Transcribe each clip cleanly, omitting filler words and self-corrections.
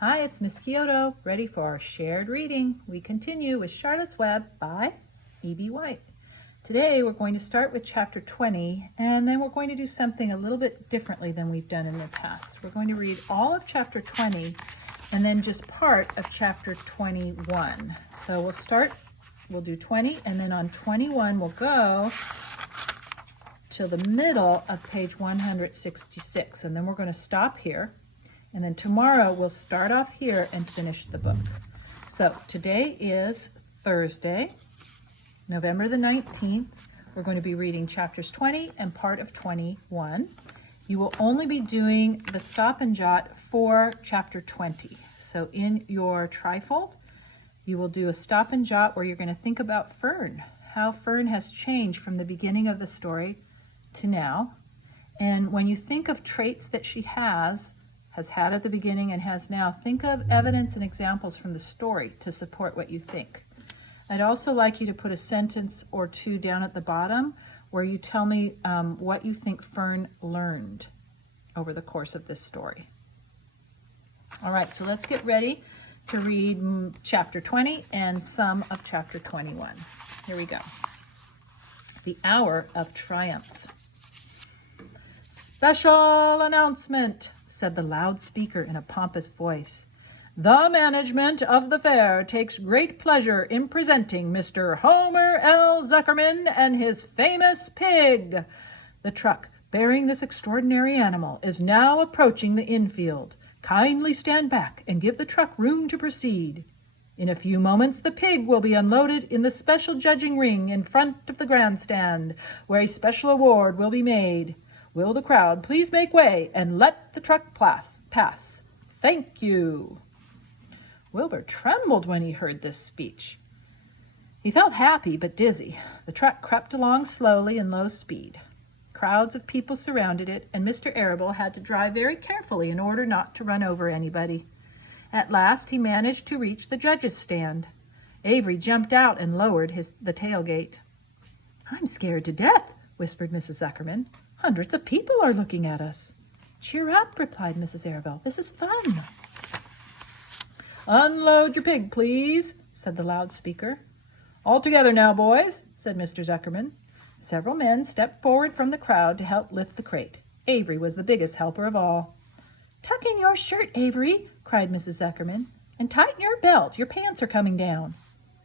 Hi, it's Miss Kyoto, ready for our shared reading. We continue with Charlotte's Web by E.B. White. Today we're going to start with chapter 20, and then we're going to do something a little bit differently than we've done in the past. We're going to read all of chapter 20 and then just part of chapter 21. So we'll do 20, and then on 21 we'll go till the middle of page 166, and then we're going to stop here. And then tomorrow we'll start off here and finish the book. So today is Thursday, November the 19th. We're going to be reading chapters 20 and part of 21. You will only be doing the stop and jot for chapter 20. So in your trifold, you will do a stop and jot where you're going to think about Fern, how Fern has changed from the beginning of the story to now. And when you think of traits that she has had at the beginning and has now, think of evidence and examples from the story to support what you think. I'd also like you to put a sentence or two down at the bottom where you tell me what you think Fern learned over the course of this story. All right, so let's get ready to read chapter 20 and some of chapter 21. Here we go. The Hour of Triumph. Special announcement, said the loudspeaker in a pompous voice. The management of the fair takes great pleasure in presenting Mr. Homer L. Zuckerman and his famous pig. The truck bearing this extraordinary animal is now approaching the infield. Kindly stand back and give the truck room to proceed. In a few moments, the pig will be unloaded in the special judging ring in front of the grandstand, where a special award will be made. Will the crowd please make way and let the truck pass? Thank you. Wilbur trembled when he heard this speech. He felt happy but dizzy. The truck crept along slowly in low speed. Crowds of people surrounded it, and Mr. Arable had to drive very carefully in order not to run over anybody. At last he managed to reach the judges' stand. Avery jumped out and lowered the tailgate. I'm scared to death, whispered Mrs. Zuckerman. Hundreds of people are looking at us. Cheer up, replied Mrs. Arable. This is fun. Unload your pig, please, said the loudspeaker. All together now, boys, said Mr. Zuckerman. Several men stepped forward from the crowd to help lift the crate. Avery was the biggest helper of all. Tuck in your shirt, Avery, cried Mrs. Zuckerman, and tighten your belt. Your pants are coming down.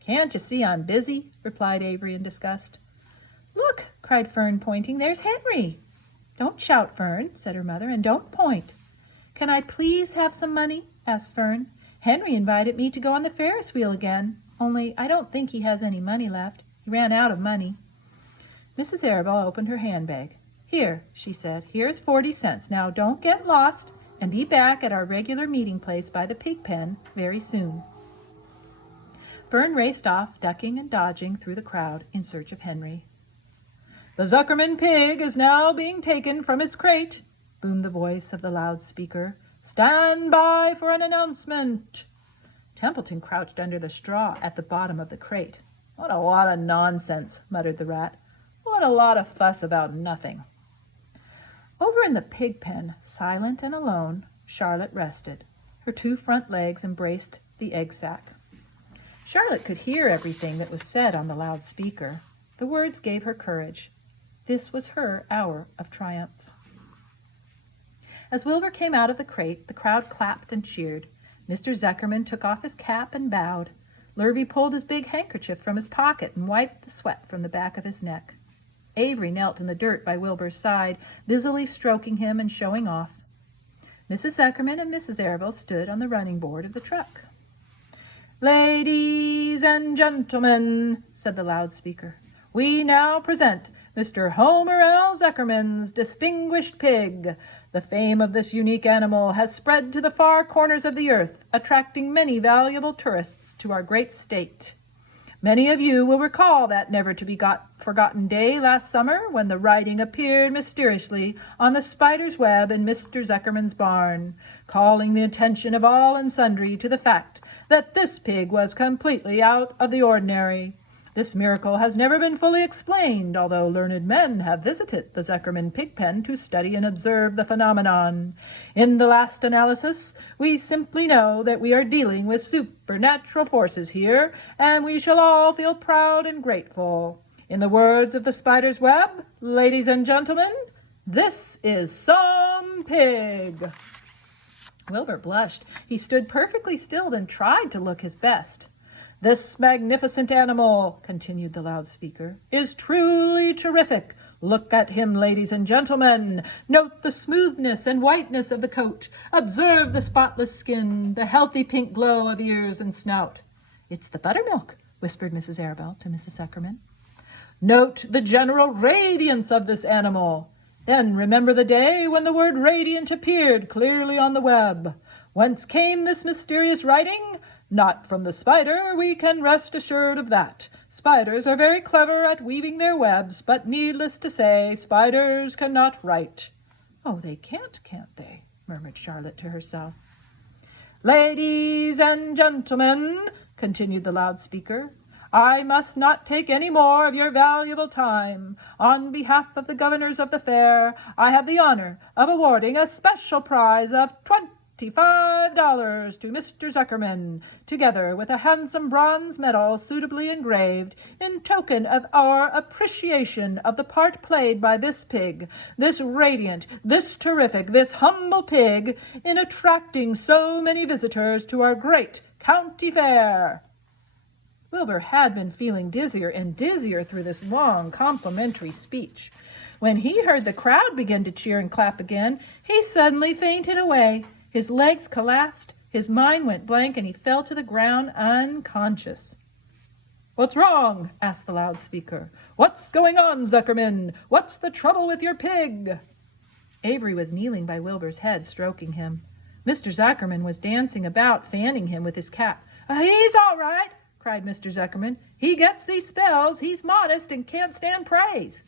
Can't you see I'm busy, replied Avery in disgust. Look, cried Fern, pointing. There's Henry. Don't shout, Fern, said her mother, and don't point. Can I please have some money? Asked Fern. Henry invited me to go on the Ferris wheel again, only I don't think he has any money left. He ran out of money. Mrs. Arable opened her handbag. Here, she said, here's 40 cents. Now don't get lost and be back at our regular meeting place by the pig pen very soon. Fern raced off, ducking and dodging through the crowd in search of Henry. The Zuckerman pig is now being taken from its crate, boomed the voice of the loudspeaker. Stand by for an announcement. Templeton crouched under the straw at the bottom of the crate. What a lot of nonsense, muttered the rat. What a lot of fuss about nothing. Over in the pig pen, silent and alone, Charlotte rested. Her two front legs embraced the egg sack. Charlotte could hear everything that was said on the loudspeaker. The words gave her courage. This was her hour of triumph. As Wilbur came out of the crate, the crowd clapped and cheered. Mr. Zuckerman took off his cap and bowed. Lurvy pulled his big handkerchief from his pocket and wiped the sweat from the back of his neck. Avery knelt in the dirt by Wilbur's side, busily stroking him and showing off. Mrs. Zuckerman and Mrs. Arable stood on the running board of the truck. Ladies and gentlemen, said the loudspeaker, we now present Mr. Homer L. Zuckerman's distinguished pig. The fame of this unique animal has spread to the far corners of the earth, attracting many valuable tourists to our great state. Many of you will recall that never-to-be-forgotten day last summer when the writing appeared mysteriously on the spider's web in Mr. Zuckerman's barn, calling the attention of all and sundry to the fact that this pig was completely out of the ordinary. This miracle has never been fully explained, although learned men have visited the Zuckerman pig pen to study and observe the phenomenon. In the last analysis, we simply know that we are dealing with supernatural forces here, and we shall all feel proud and grateful. In the words of the spider's web, ladies and gentlemen, this is some pig. Wilbur blushed. He stood perfectly still and tried to look his best. This magnificent animal, continued the loudspeaker, is truly terrific. Look at him, ladies and gentlemen. Note the smoothness and whiteness of the coat. Observe the spotless skin, the healthy pink glow of ears and snout. It's the buttermilk, whispered Mrs. Arabelle to Mrs. Zuckerman. Note the general radiance of this animal. Then remember the day when the word radiant appeared clearly on the web. Whence came this mysterious writing? Not from the spider, we can rest assured of that. Spiders are very clever at weaving their webs, but needless to say, spiders cannot write. Oh, they can't they? Murmured Charlotte to herself. Ladies and gentlemen, continued the loudspeaker, I must not take any more of your valuable time. On behalf of the governors of the fair, I have the honor of awarding a special prize of $25 to Mr. Zuckerman, together with a handsome bronze medal suitably engraved, in token of our appreciation of the part played by this pig, this radiant, this terrific, this humble pig, in attracting so many visitors to our great county fair. Wilbur had been feeling dizzier and dizzier through this long, complimentary speech. When he heard the crowd begin to cheer and clap again, he suddenly fainted away. His legs collapsed, his mind went blank, and he fell to the ground unconscious. What's wrong? Asked the loudspeaker. What's going on, Zuckerman? What's the trouble with your pig? Avery was kneeling by Wilbur's head, stroking him. Mr. Zuckerman was dancing about, fanning him with his cap. He's all right, cried Mr. Zuckerman. He gets these spells. He's modest and can't stand praise.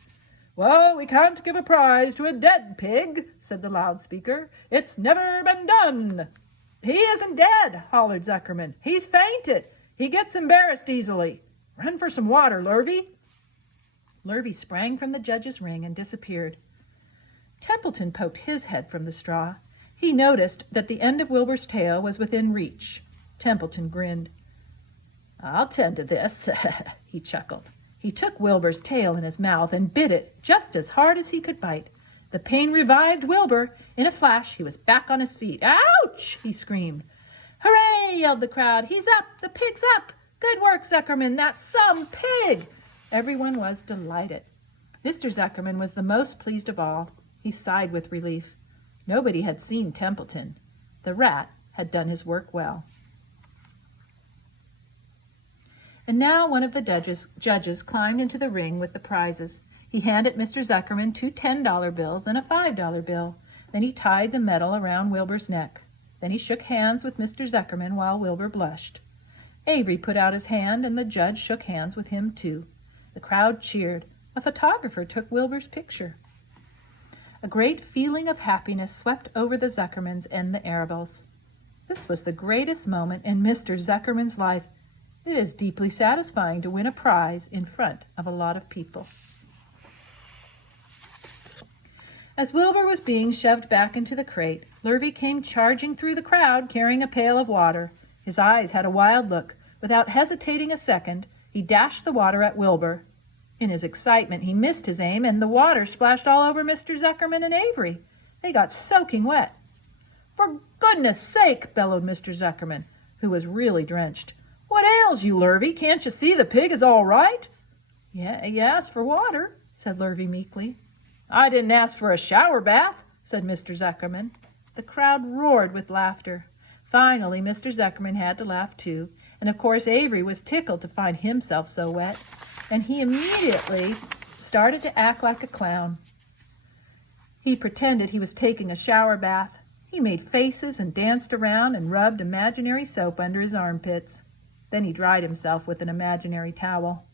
Well, we can't give a prize to a dead pig, said the loudspeaker. It's never been done. He isn't dead, hollered Zuckerman. He's fainted. He gets embarrassed easily. Run for some water, Lurvy. Lurvy sprang from the judge's ring and disappeared. Templeton poked his head from the straw. He noticed that the end of Wilbur's tail was within reach. Templeton grinned. I'll tend to this, he chuckled. He took Wilbur's tail in his mouth and bit it just as hard as he could bite. The pain revived Wilbur. In a flash, he was back on his feet. Ouch! He screamed. Hooray! Yelled the crowd. He's up! The pig's up! Good work, Zuckerman! That's some pig! Everyone was delighted. Mr. Zuckerman was the most pleased of all. He sighed with relief. Nobody had seen Templeton. The rat had done his work well. And now one of the judges climbed into the ring with the prizes. He handed Mr. Zuckerman 2 $10 bills and a $5 bill. Then he tied the medal around Wilbur's neck. Then he shook hands with Mr. Zuckerman while Wilbur blushed. Avery put out his hand, and the judge shook hands with him too. The crowd cheered. A photographer took Wilbur's picture. A great feeling of happiness swept over the Zuckermans and the Arabelles. This was the greatest moment in Mr. Zuckerman's life. It is deeply satisfying to win a prize in front of a lot of people. As Wilbur was being shoved back into the crate, Lurvy came charging through the crowd carrying a pail of water. His eyes had a wild look. Without hesitating a second, he dashed the water at Wilbur. In his excitement, he missed his aim, and the water splashed all over Mr. Zuckerman and Avery. They got soaking wet. For goodness sake, bellowed Mr. Zuckerman, who was really drenched. What ails you, Lurvy? Can't you see the pig is all right? Yeah, you asked for water, said Lurvy meekly. I didn't ask for a shower bath, said Mr. Zuckerman. The crowd roared with laughter. Finally, Mr. Zuckerman had to laugh too, and of course Avery was tickled to find himself so wet, and he immediately started to act like a clown. He pretended he was taking a shower bath. He made faces and danced around and rubbed imaginary soap under his armpits. Then he dried himself with an imaginary towel.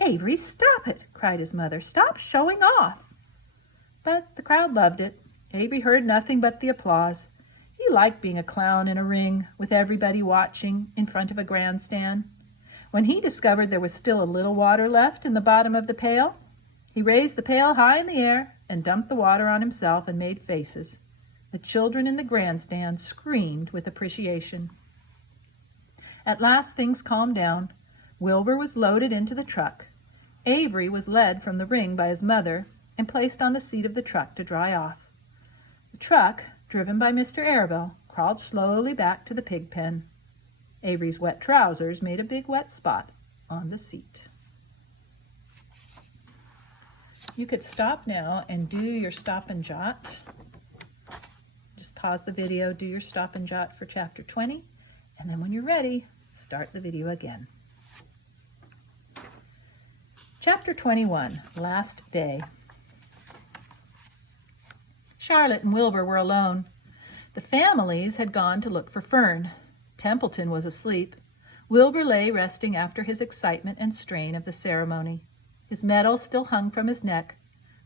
Avery, stop it, cried his mother. Stop showing off. But the crowd loved it. Avery heard nothing but the applause. He liked being a clown in a ring with everybody watching in front of a grandstand. When he discovered there was still a little water left in the bottom of the pail, he raised the pail high in the air and dumped the water on himself and made faces. The children in the grandstand screamed with appreciation. At last things calmed down. Wilbur was loaded into the truck. Avery was led from the ring by his mother and placed on the seat of the truck to dry off. The truck, driven by Mr. Arabelle, crawled slowly back to the pig pen. Avery's wet trousers made a big wet spot on the seat. You could stop now and do your stop and jot. Just pause the video, do your stop and jot for chapter 20, and then when you're ready, start the video again. Chapter 21, Last Day. Charlotte and Wilbur were alone. The families had gone to look for Fern. Templeton was asleep. Wilbur lay resting after his excitement and strain of the ceremony. His medal still hung from his neck.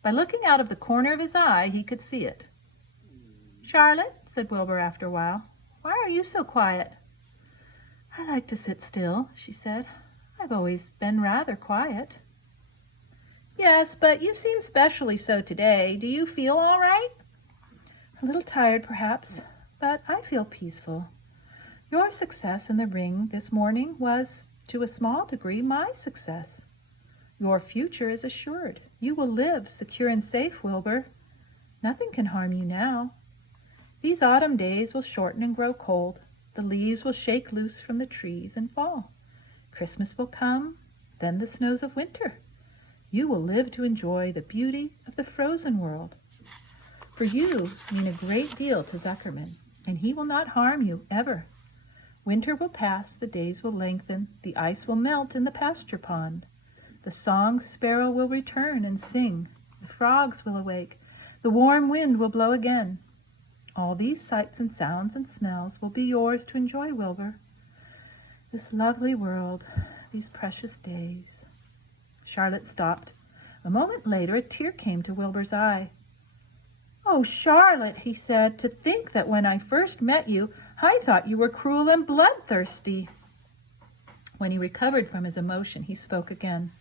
By looking out of the corner of his eye, he could see it. "Charlotte," said Wilbur after a while, "why are you so quiet?" "I like to sit still," she said. "I've always been rather quiet." "Yes, but you seem specially so today. Do you feel all right?" "A little tired, perhaps, but I feel peaceful. Your success in the ring this morning was, to a small degree, my success. Your future is assured. You will live secure and safe, Wilbur. Nothing can harm you now. These autumn days will shorten and grow cold. The leaves will shake loose from the trees and fall. Christmas will come, then the snows of winter. You will live to enjoy the beauty of the frozen world. For you mean a great deal to Zuckerman, and he will not harm you ever. Winter will pass, the days will lengthen, the ice will melt in the pasture pond. The song sparrow will return and sing, the frogs will awake, the warm wind will blow again. All these sights and sounds and smells will be yours to enjoy, Wilbur. This lovely world, these precious days." Charlotte stopped. A moment later, a tear came to Wilbur's eye. "Oh, Charlotte," he said, "to think that when I first met you, I thought you were cruel and bloodthirsty." When he recovered from his emotion, he spoke again.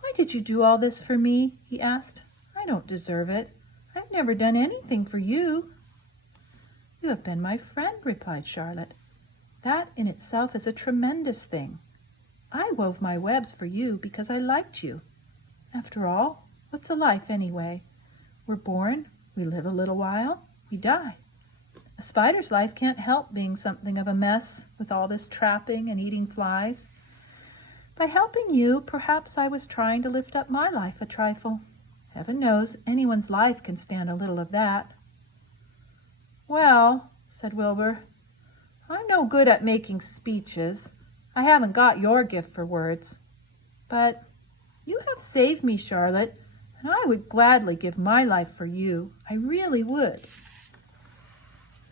"Why did you do all this for me?" he asked. "I don't deserve it. I've never done anything for you." "You have been my friend," replied Charlotte. "That in itself is a tremendous thing. I wove my webs for you because I liked you. After all, what's a life anyway? We're born, we live a little while, we die. A spider's life can't help being something of a mess with all this trapping and eating flies. By helping you, perhaps I was trying to lift up my life a trifle. Heaven knows anyone's life can stand a little of that." "Well," said Wilbur, "I'm no good at making speeches. I haven't got your gift for words. But you have saved me, Charlotte, and I would gladly give my life for you. I really would."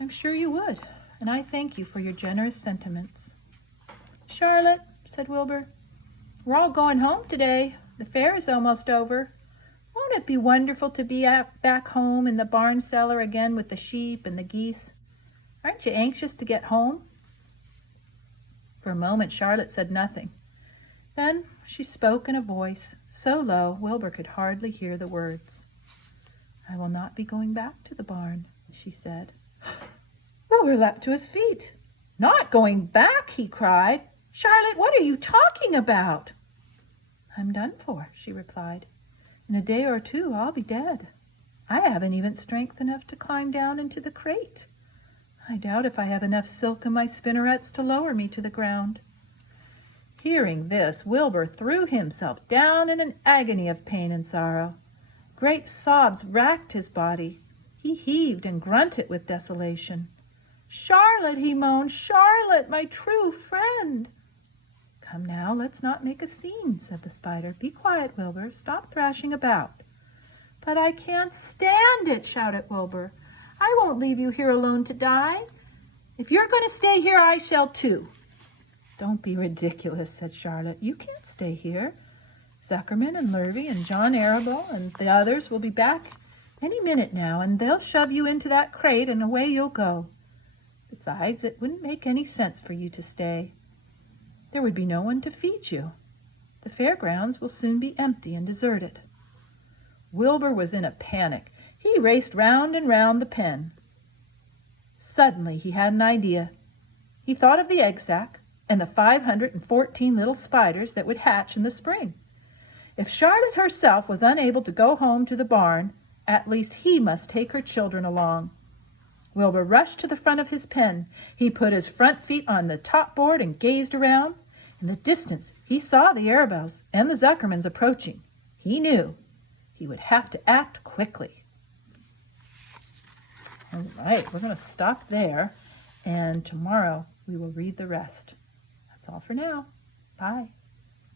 "I'm sure you would, and I thank you for your generous sentiments." "Charlotte," said Wilbur, "we're all going home today. The fair is almost over. Won't it be wonderful to be back home in the barn cellar again with the sheep and the geese? Aren't you anxious to get home?" For a moment Charlotte said nothing. Then she spoke in a voice so low Wilbur could hardly hear the words. "I will not be going back to the barn," she said. Wilbur leapt to his feet. "Not going back?" he cried. "Charlotte, what are you talking about?" "I'm done for," she replied. "In a day or two I'll be dead. I haven't even strength enough to climb down into the crate. I doubt if I have enough silk in my spinnerets to lower me to the ground." Hearing this, Wilbur threw himself down in an agony of pain and sorrow. Great sobs racked his body. He heaved and grunted with desolation. "Charlotte," he moaned, "Charlotte, my true friend." "Come now, let's not make a scene," said the spider. "Be quiet, Wilbur. Stop thrashing about." "But I can't stand it," shouted Wilbur. "I won't leave you here alone to die. If you're going to stay here, I shall too." "Don't be ridiculous," said Charlotte. "You can't stay here. Zuckerman and Lurvy and John Arabelle and the others will be back any minute now, and they'll shove you into that crate and away you'll go. Besides, it wouldn't make any sense for you to stay. There would be no one to feed you. The fairgrounds will soon be empty and deserted. Wilbur was in a panic. He raced round and round the pen. Suddenly he had an idea. He thought of the egg sack and the 514 little spiders that would hatch in the spring. If Charlotte herself was unable to go home to the barn, at least he must take her children along. Wilbur rushed to the front of his pen. He put his front feet on the top board and gazed around. In the distance, he saw the Arabelles and the Zuckermans approaching. He knew he would have to act quickly. All right, we're going to stop there, and tomorrow we will read the rest. That's all for now. Bye.